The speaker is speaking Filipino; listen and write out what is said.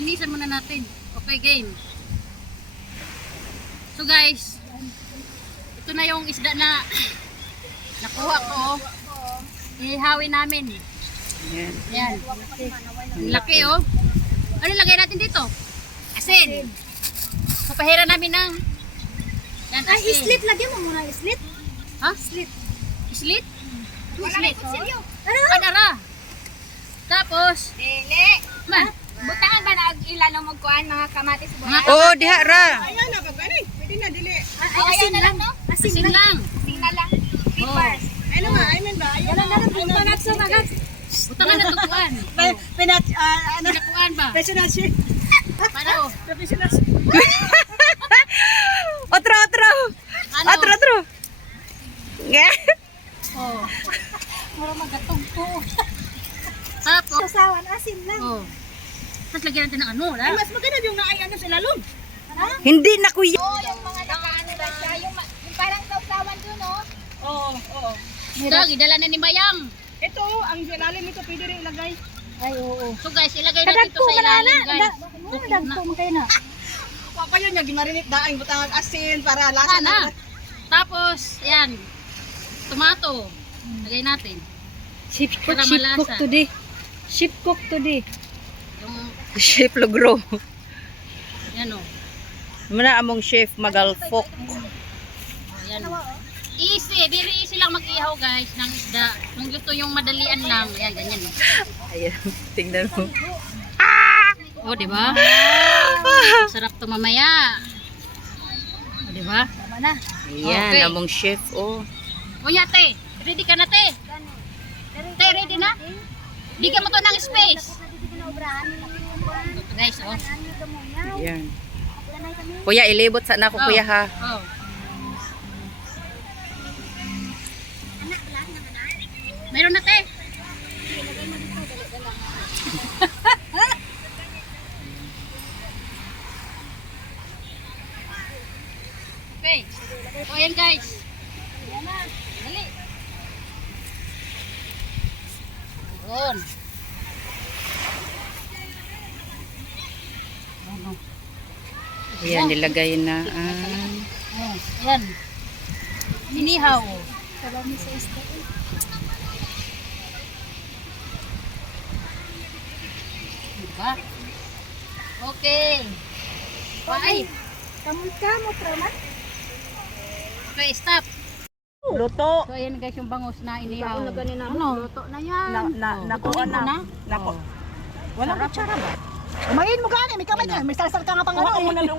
Linisan muna natin. Okay, game. So guys, ito na yung isda na nakuha ko. Ihawin namin. Yan. Yan. Ang laki oh. Ano lagay natin dito? Asin. So pahira namin ng yan, Ay, asin. islit. Lagyan mo muna islit. Ha? Slit. Slit? Slit. Ano? Adara. Tapos, Dili. man, Butangan ba na ilalo mo kuan mga kamatis mga buhay? Oh, diha ra. Ayan na, pagkani. Pwede na, dili. Ay, asin lang. Asin asin lang. lang. Sina lang. Papers. Ano nga, Ayman ba? Ayun na. Punta na sa magat. Butangan na tukuan. Pinat, ano? Pinakuan ba? Professional chef. Paano? Professional chef. Otro. Ano? Otro. Nga. Oh. Mura magatong po. Tapos, Sasawan, asin lang. oh. Tapos lagyan natin ng ano, Ay, ha? mas maganda yung naay ano sa lalong. Hindi na kuya. Oh, yung mga nakaano na siya, yung parang sausawan dun, oh. Oo, oo. Ito, idala na ni Mayang. Ito, ang ilalim nito pwede rin ilagay. Ay, oo. So guys, ilagay natin ito Kadagpo sa man na. ilalim, guys. Kadagpo man kayo na. Papa yun, yung gimarinit daing butang asin para lasa Sana. Tapos, yan. Tomato. Lagay natin. Sheep Para malasa. today. Sheep cook today. Yung, Chef Logro. yan o. Muna among chef magalfok. Yan. Easy. Very easy lang mag-ihaw, guys, ng isda. Kung gusto yung madalian lang. Yan, ganyan. Ayan, tingnan mo. O, di ba? Sarap to mamaya. O, di ba? Tama na. Ayan, Okay. among chef. Oh. O, ya, te. Ready ka na, te. Te, ready na? Bigyan mo to ng space. Ito, guys, oh. Ayan. Kuya, ilibot sa nako kuya ha. Oh. Meron na, te. Okay. O, ayan, guys. Dali. Yun. Ano? Ayan, nilagay na. Oh, ayan. Inihaw. Salami sa isda. Diba? Okay. Bye. Kamot raman. Okay, stop. Luto. So, ayan guys yung bangus na inihaw. Ano? Luto na yan. Nakuha na. Wala kutsara ba? Umayin mo gani, may kamay ka. May sarsar ka nga pang ano.